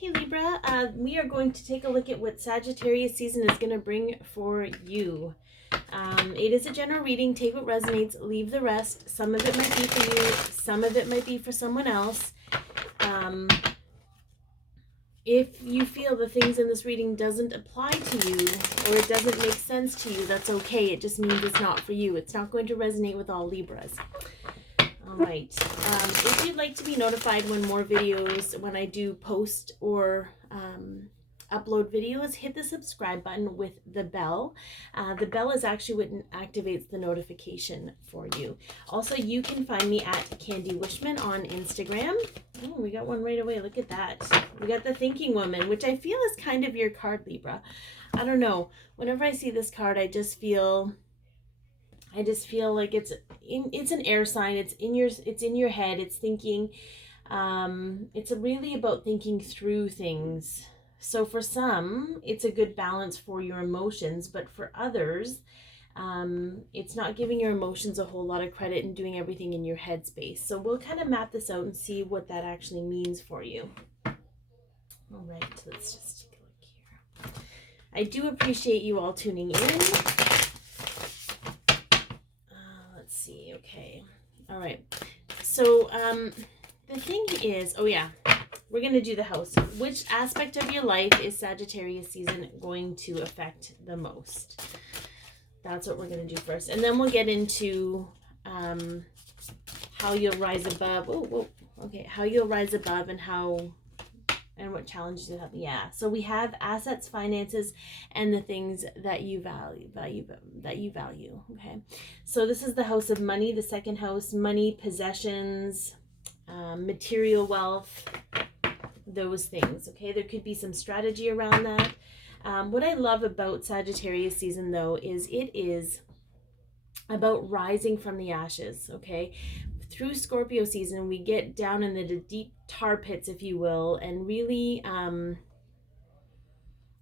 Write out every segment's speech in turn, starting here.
Hey Libra, we are going to take a look at what Sagittarius season is going to bring for you. It is a general reading. Take what resonates, leave the rest. Some of it might be for you, some of it might be for someone else. If you feel the things in this reading doesn't apply to you or it doesn't make sense to you, that's okay. It just means it's not for you. It's not going to resonate with all Libras. All right. If you'd like to be notified when more videos, when I do post or upload videos, hit the subscribe button with the bell. The bell is actually what activates the notification for you. Also, you can find me at Candi Wishman on Instagram. Oh, we got one right away. Look at that. We got the Thinking Woman, which I feel is kind of your card, Libra. I don't know. Whenever I see this card, I just feel like it's an air sign. It's in your head. It's thinking. It's really about thinking through things. So for some, it's a good balance for your emotions, but for others, it's not giving your emotions a whole lot of credit and doing everything in your head space. So we'll kind of map this out and see what that actually means for you. All right, let's just take a look here. I do appreciate you all tuning in. Let's see. Okay. All right. So the thing is, oh yeah, we're going to do the house. Which aspect of your life is Sagittarius season going to affect the most? That's what we're going to do first. And then we'll get into how you'll rise above. Okay. How you'll rise above and what challenges you have. Yeah. So we have assets, finances, and the things that you value. Okay. So this is the house of money, the second house, money, possessions, material wealth, those things. Okay. There could be some strategy around that. What I love about Sagittarius season, though, is it is about rising from the ashes. Okay. Through Scorpio season, we get down into the deep tar pits, if you will, and really,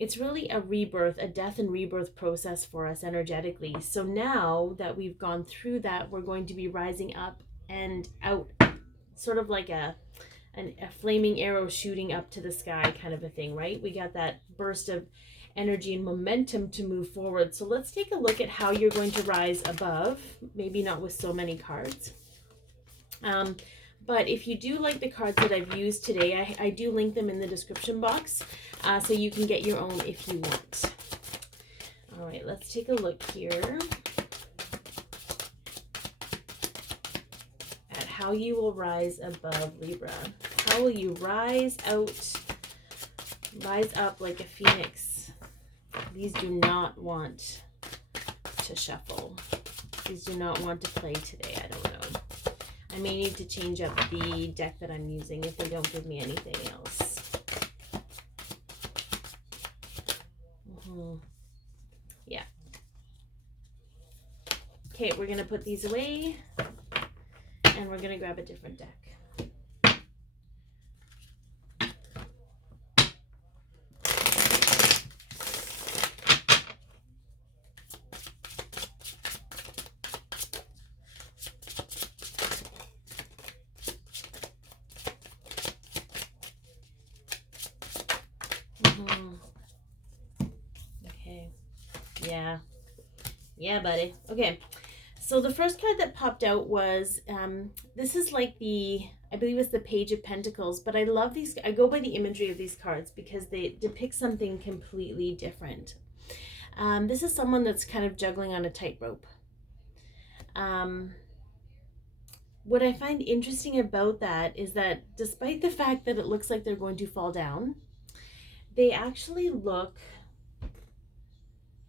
it's really a rebirth, a death and rebirth process for us energetically. So now that we've gone through that, we're going to be rising up and out, sort of like a flaming arrow shooting up to the sky kind of a thing, right? We got that burst of energy and momentum to move forward. So let's take a look at how you're going to rise above, maybe not with so many cards. But if you do like the cards that I've used today, I do link them in the description box, so you can get your own if you want. All right, let's take a look here at how you will rise above, Libra. How will you rise up like a phoenix? These do not want to shuffle. These do not want to play today. I don't know. I may need to change up the deck that I'm using if they don't give me anything else. Yeah. Okay, we're going to put these away and we're going to grab a different deck. Okay. Yeah, buddy. Okay. So the first card that popped out was, this is like I believe it's the Page of Pentacles, but I love these. I go by the imagery of these cards because they depict something completely different. This is someone that's kind of juggling on a tightrope. What I find interesting about that is that despite the fact that it looks like they're going to fall down, they actually look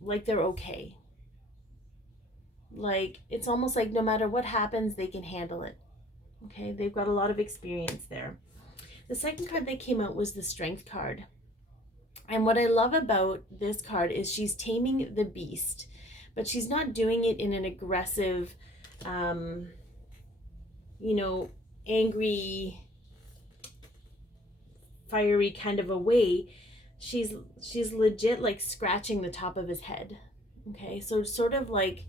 like they're okay. Like, it's almost like no matter what happens, they can handle it. Okay, they've got a lot of experience there. The second card that came out was the Strength card. And what I love about this card is she's taming the beast, but she's not doing it in an aggressive, angry, fiery kind of a way. She's legit like scratching the top of his head. Okay, so sort of like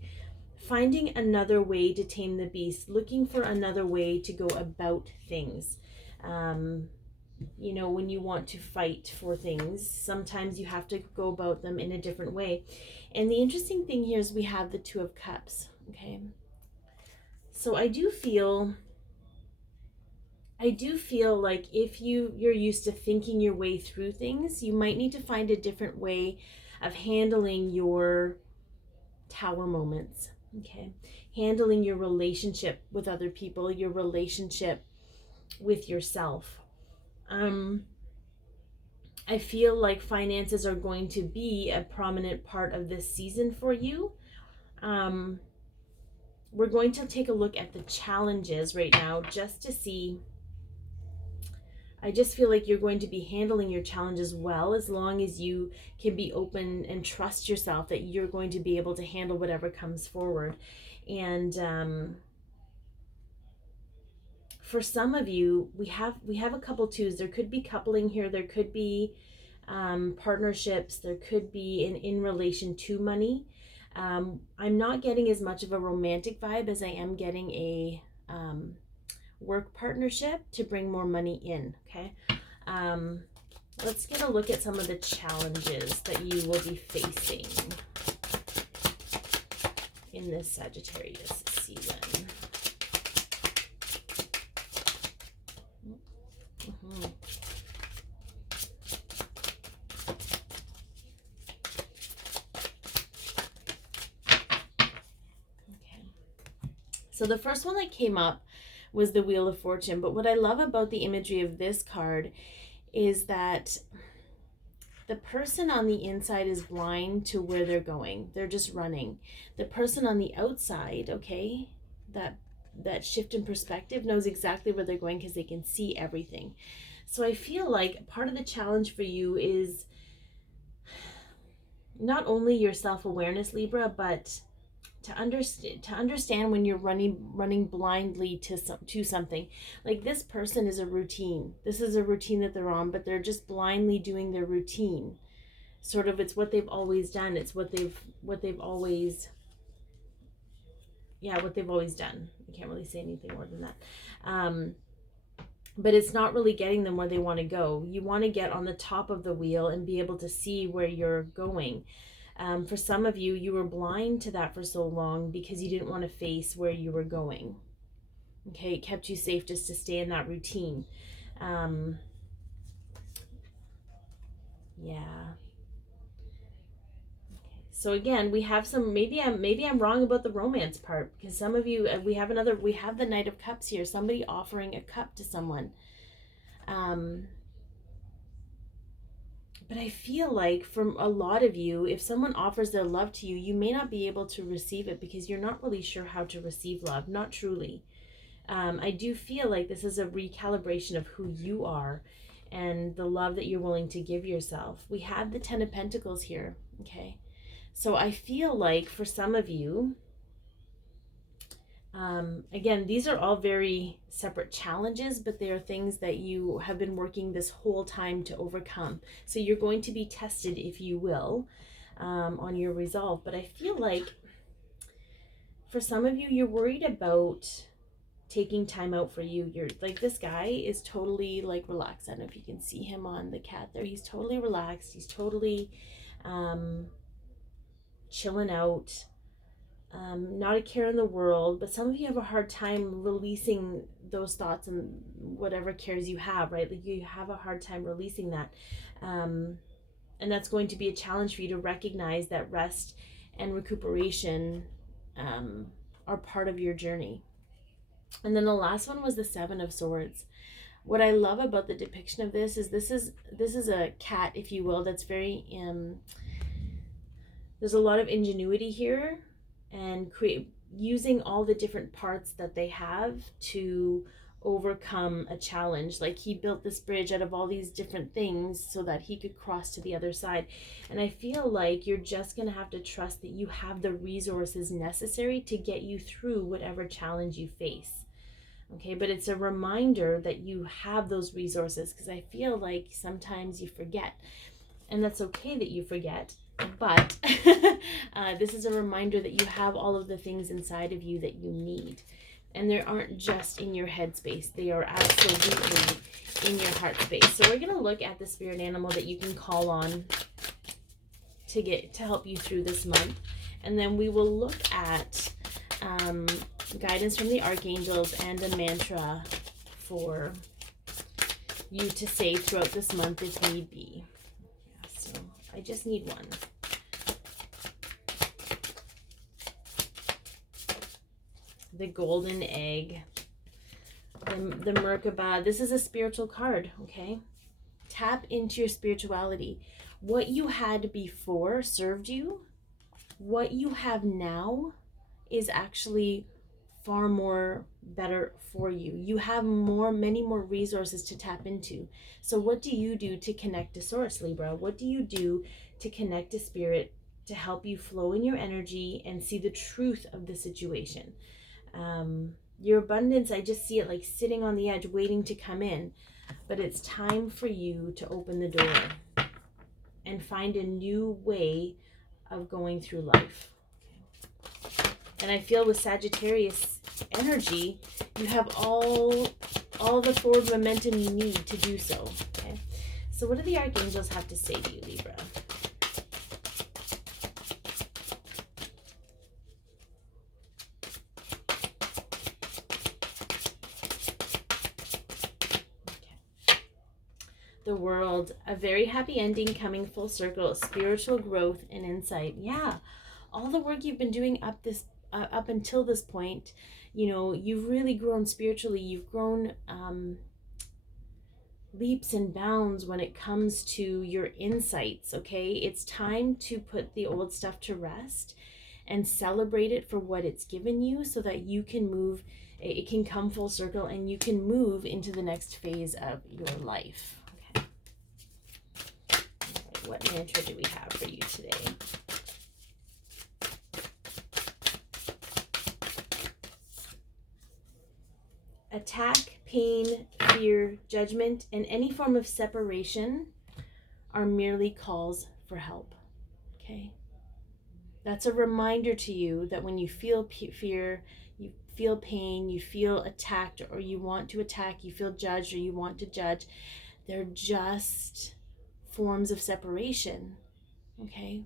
finding another way to tame the beast, looking for another way to go about things. You know, when you want to fight for things, sometimes you have to go about them in a different way. And the interesting thing here is we have the Two of Cups, okay? So I do feel like if you're used to thinking your way through things, you might need to find a different way of handling your tower moments, okay? Handling your relationship with other people, your relationship with yourself. I feel like finances are going to be a prominent part of this season for you. We're going to take a look at the challenges right now just to see. I just feel like you're going to be handling your challenges well, as long as you can be open and trust yourself that you're going to be able to handle whatever comes forward. And for some of you, we have a couple twos. There could be coupling here. There could be partnerships. There could be in relation to money. I'm not getting as much of a romantic vibe as I am getting a work partnership to bring more money in, okay? Let's get a look at some of the challenges that you will be facing in this Sagittarius season. So the first one that came up was the Wheel of Fortune. But what I love about the imagery of this card is that the person on the inside is blind to where they're going. They're just running. The person on the outside, okay, that shift in perspective knows exactly where they're going because they can see everything. So I feel like part of the challenge for you is not only your self-awareness, Libra, but to understand when you're running blindly to something. Like this person is a routine. This is a routine that they're on, but they're just blindly doing their routine. Sort of, it's what they've always done. It's what they've always done. I can't really say anything more than that. But it's not really getting them where they want to go. You want to get on the top of the wheel and be able to see where you're going. For some of you, you were blind to that for so long because you didn't want to face where you were going. Okay, it kept you safe just to stay in that routine. Yeah. So again, we have some, maybe I'm wrong about the romance part, because some of you, we have the Knight of Cups here, somebody offering a cup to someone. But I feel like from a lot of you, if someone offers their love to you, you may not be able to receive it because you're not really sure how to receive love, not truly. I do feel like this is a recalibration of who you are and the love that you're willing to give yourself. We have the Ten of Pentacles here, okay? So I feel like for some of you, again, these are all very separate challenges, but they are things that you have been working this whole time to overcome. So you're going to be tested, if you will, on your resolve. But I feel like for some of you, you're worried about taking time out for you. You're like, this guy is totally like relaxed. I don't know if you can see him on the cat there. He's totally relaxed. He's totally chilling out. Not a care in the world, but some of you have a hard time releasing those thoughts and whatever cares you have, right? Like you have a hard time releasing that. And that's going to be a challenge for you to recognize that rest and recuperation are part of your journey. And then the last one was the Seven of Swords. What I love about the depiction of this is a cat, if you will, that's very there's a lot of ingenuity here, and using all the different parts that they have to overcome a challenge. Like he built this bridge out of all these different things so that he could cross to the other side. And I feel like you're just going to have to trust that you have the resources necessary to get you through whatever challenge you face. Okay, but it's a reminder that you have those resources, because I feel like sometimes you forget, and that's okay that you forget. But this is a reminder that you have all of the things inside of you that you need. And they aren't just in your head space. They are absolutely in your heart space. So we're going to look at the spirit animal that you can call on to help you through this month. And then we will look at guidance from the archangels and a mantra for you to say throughout this month if need be. Yeah, so I just need one. The golden egg, the Merkaba. This is a spiritual card, okay? Tap into your spirituality. What you had before served you. What you have now is actually far more better for you. You have many more resources to tap into. So what do you do to connect to source, Libra? What do you do to connect to spirit to help you flow in your energy and see the truth of the situation? Your abundance, I just see it like sitting on the edge waiting to come in, but it's time for you to open the door and find a new way of going through life. And I feel with Sagittarius energy, you have all the forward momentum you need to do so. Okay, so what do the archangels have to say to you, Libra? The world, a very happy ending coming full circle, spiritual growth and insight. Yeah, all the work you've been doing up until this point, you know, you've really grown spiritually. You've grown leaps and bounds when it comes to your insights. Okay, it's time to put the old stuff to rest and celebrate it for what it's given you, so that you can move. It can come full circle and you can move into the next phase of your life. What mantra do we have for you today? Attack, pain, fear, judgment, and any form of separation are merely calls for help. Okay? That's a reminder to you that when you feel fear, you feel pain, you feel attacked, or you want to attack, you feel judged, or you want to judge, they're just forms of separation. Okay?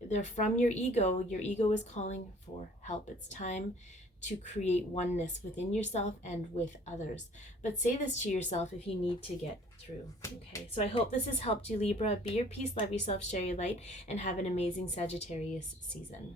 They're from your ego. Your ego is calling for help. It's time to create oneness within yourself and with others. But say this to yourself if you need to get through. Okay, so I hope this has helped you, Libra. Be your peace, love yourself, share your light, and have an amazing Sagittarius season.